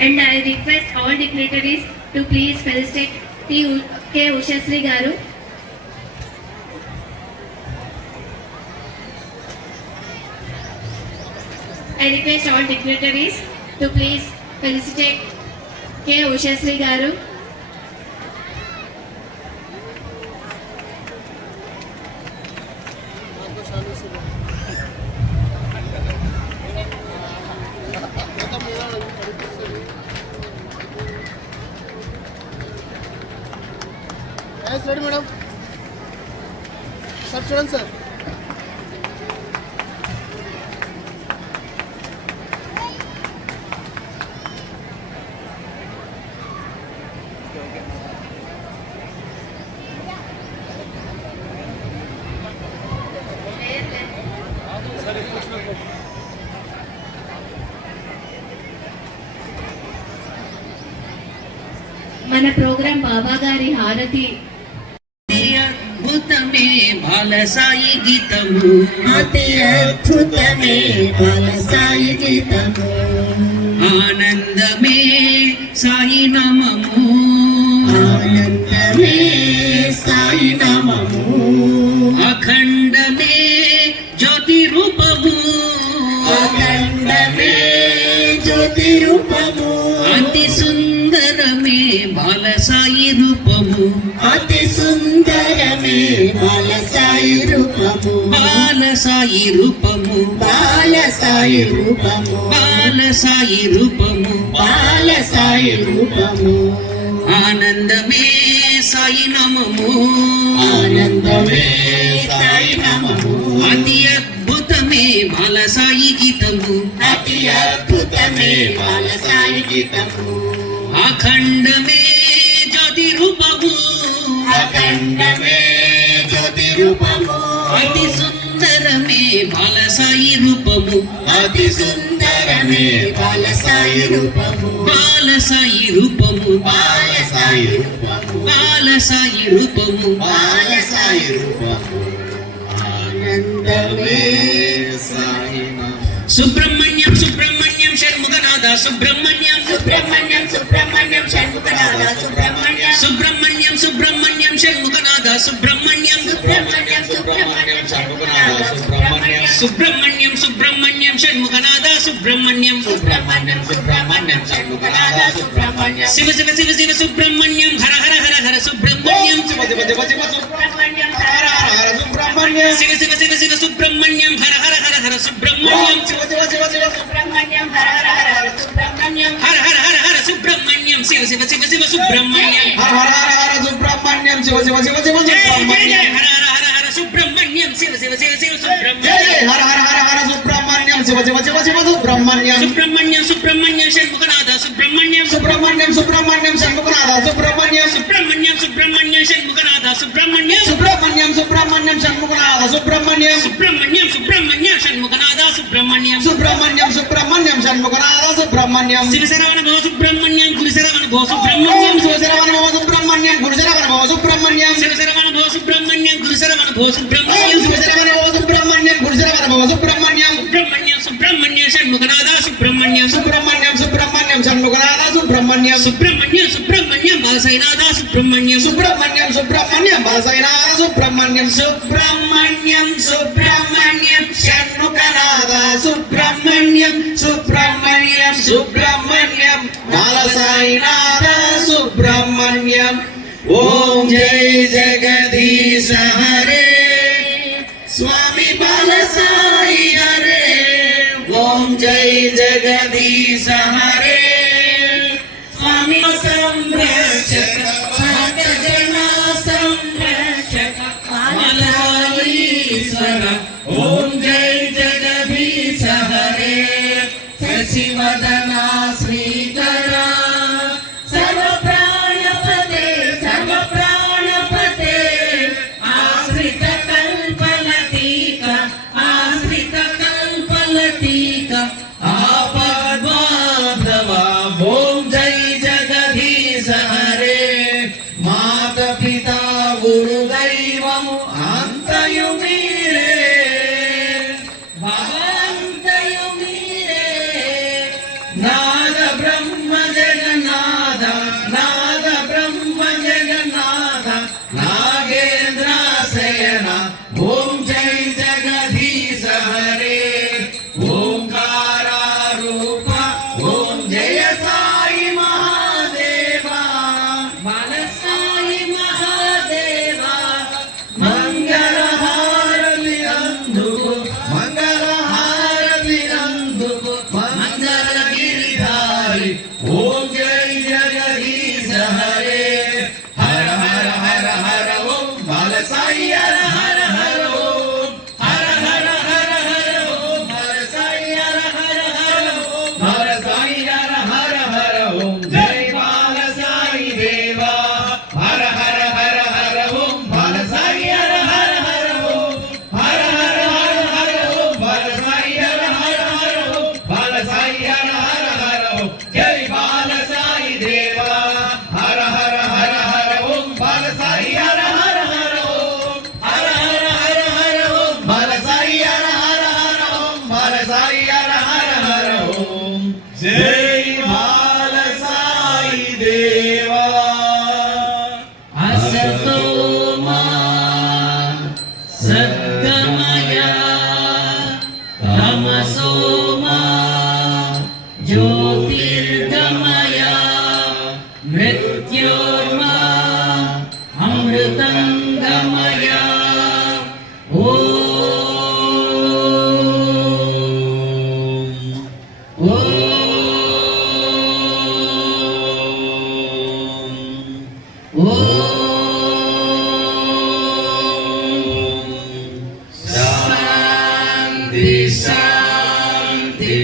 and I request all dignitaries to please felicitate K. Ushasri Garu. I request all dignitaries to please felicitate K. Ushasri Garu. Yes, ready, madam. Sir, students, sir. మన programme బాబా గారి హారతి అద్భుతమే బాలసాయి గీతము అతి అద్భుతమే బాలసాయి గీతము ఆనందమే సాయి నామము ఆనందమే సాయి నామము అఖండమే జ్యోతి రూపము అఖండమే జ్యోతి రూపము అతి సుందరమే బాలసాయి రూపము అతి సుందరమే బాలసాయి రూపము బాలసాయి రూపము బాలసాయి రూపము బాలసాయి రూపము బాలసాయి రూపము ఆనందమే సాయి నామము ఆనందమే సాయి నామము అతి అద్భుతమే బాలసాయి గీతము అతి అద్భుతమే బాలసాయి గీతము అఖండమే జ్యోతి రూపము అఖండమే జ్యోతి రూపము అతి సుందరమే బాలసాయి రూపము అతి సుందరమే బాలసాయి రూపము బాలసాయి రూపము బాలసాయి రూపము బాలసాయి రూపము బాలసాయి రూపము ఆనందమే సాయి నామము సుబ్రహ్మణ్యం సుబ్రహ్మణ్యం షణ్ముఖనాథ సుబ్రహ్మణ్యం సుబ్రహ్మణ్యం సుబ్రహ్మణ్యం షణ్ముఖనాథ సుబ్రహ్మణ్యం సుబ్రహ్మణ్యం సుబ్రహ్మణ్యం షణ్ముఖనాథ సుబ్రహ్మణ్యం సుబ్రహ్మణ్యం సుబ్రహ్మణ్యం షణ్ముఖనాథ సుబ్రహ్మణ్యం సుబ్రహ్మణ్యం సుబ్రహ్మణ్యం షణ్ముఖనాథ సుబ్రహ్మణ్యం సుబ్రహ్మణ్యం సుబ్రహ్మణ్యం షణ్ముఖనాథ సుబ్రహ్మణ్యం శివ శివ శివ శివ సుబ్రహ్మణ్యం హర హర హర హర సుబ్రహ్మణ్యం శివ శివ శివ శివ సుబ్రహ్మణ్యం హర హర హర సుబ్రహ్మణ్యం శివ శివ శివ శివ సుబ్రహ్మణ్యం హర హర హర హర సుబ్రహ్మణ్యం శివ శివ శివ శివ సుబ్రహ్మణ్యం హర హర హర సుబ్రహ్మణ్యం హర హర హర హర సుబ్రహ్మణ్యం శివ శివ శివ శివ సుబ్రహ్మణ్యం హర హర హర హర సుబ్రహ్మణ్యం శివ శివ శివ శివ జయ జయ సుబ్రహ్మణ్యం హర హర హర హర సుబ్రహ్మణ్యం శివ శివ శివ శివ సుబ్రహ్మణ్యం జయ హర హర హర హర సుబ్రహ్మణ్యం శివ శివ శివ శివ సుబ్రహ్మణ్యం సుబ్రహ్మణ్యం సుబ్రహ్మణ్యం షణ్ముఖనాథ సుబ్రహ్మణ్యం సుబ్రహ్మణ్యం సుబ్రహ్మణ్యం షణ్ముఖనాథ సుబ్రహ్మణ్యం సుబ్రహ్మణ్యం సుబ్రహ్మణ్యం షణ్ముఖనాథ సుబ్రహ్మణ్యం సుబ్రహ్మణ్యం సుబ్రహ్మణ్యం షణ్ముఖనాథ సుబ్రహ్మణ్యం సుబ్రహ్మణ్యం సుబ్రహ్మణ్యం షణ్ముఖనాథ సుబ్రహ్మణ్యం సుబ్రహ్మణ్యం సుబ్రహ్మణ్యం షణ్ముఖనాథ సుబ్రహ్మణ్యం శివశరవణ భవ సుబ్రహ్మణ్యం కులశరవణ భవ సుబ్రహ్మణ్యం శివశరవణ భవ సుబ్రహ్మణ్యం గురుశరవణ భవ సుబ్రహ్మణ్యం శివశరవణ భవ సుబ్రహ్మణ్యం కులశరవణ భవ సుబ్రహ్మణ్యం శివశరవణ భవ సుబ్రహ్మణ్యం గురుశరవణ భవ సుబ్రహ్మణ్యం సుబ్రహ్మణ్యం సుబ్రహ్మణ్యం షణ్ముఖనాథ సుబ్రహ్మణ్యం సుబ్రహ్మణ్యం సుబ్రహ్మణ్యం షణ్ముఖనాథ సుబ్రహ్మణ్యం సుబ్రహ్మణ్యం సుబ్రహ్మణ్యం బాలసైనాథ సుబ్రహ్మణ్యం సుబ్రహ్మణ్యం సుబ్రహ్మణ్యం బాలసైనాథ సుబ్రహ్మణ్యం సుబ్రహ్మణ్యం సుబ్రహ్మణ్యం షణ్ముఖనాథ సుబ్రహ్మణ్యం సుబ్రహ్మణ్యం సుబ్రహ్మణ్యం బాలసైనాథ సుబ్రహ్మణ్యం ఓం జై జగదీశ హరే స్వామి బాలసాయి హరే ఓం జై జగదీశ హరే స్వామి సంరక్షక భక్తజన సంరక్షక బాలసాయీశ్వర ఓం జై జగదీశ హరే శశివదనా శ్రీధర సర్వ ప్రాణపతే సర్వ ప్రాణపతే ఆశ్రిత కల్పలతీక ఆశ్రిత కల్పలతీక ఆపద్బాంధవ ఓం జై జగదీశ హరే హర హర హర హర ఓం బాల సాయి హర హర హర ఓం హర హర హర హర ఓం బాల సాయి హర హర హర ఓం బాల సాయి హర హర హర ఓం జై బాల సాయి దేవా హర హర హర హర ఓం బాల సాయి హర హర హర ఓం హర హర హర హర ఓం బాల సాయి హర హర హర ఓం బాల సాయి హర హర హర ఓం జై బాల సాయి దేవా హర హర హర హర ఓం బాల సాయి హర హర హర ఓం హర హర హర హర ఓం బాల సాయి హర హర హర ఓం బాల సాయి హర హర హర ఓం జై బాల సాయి దేవా असतो मा सद्गमय तमसो मा ज्योतिर्गमय मृत्योर्मा अमृतङ्गमय शांति शांति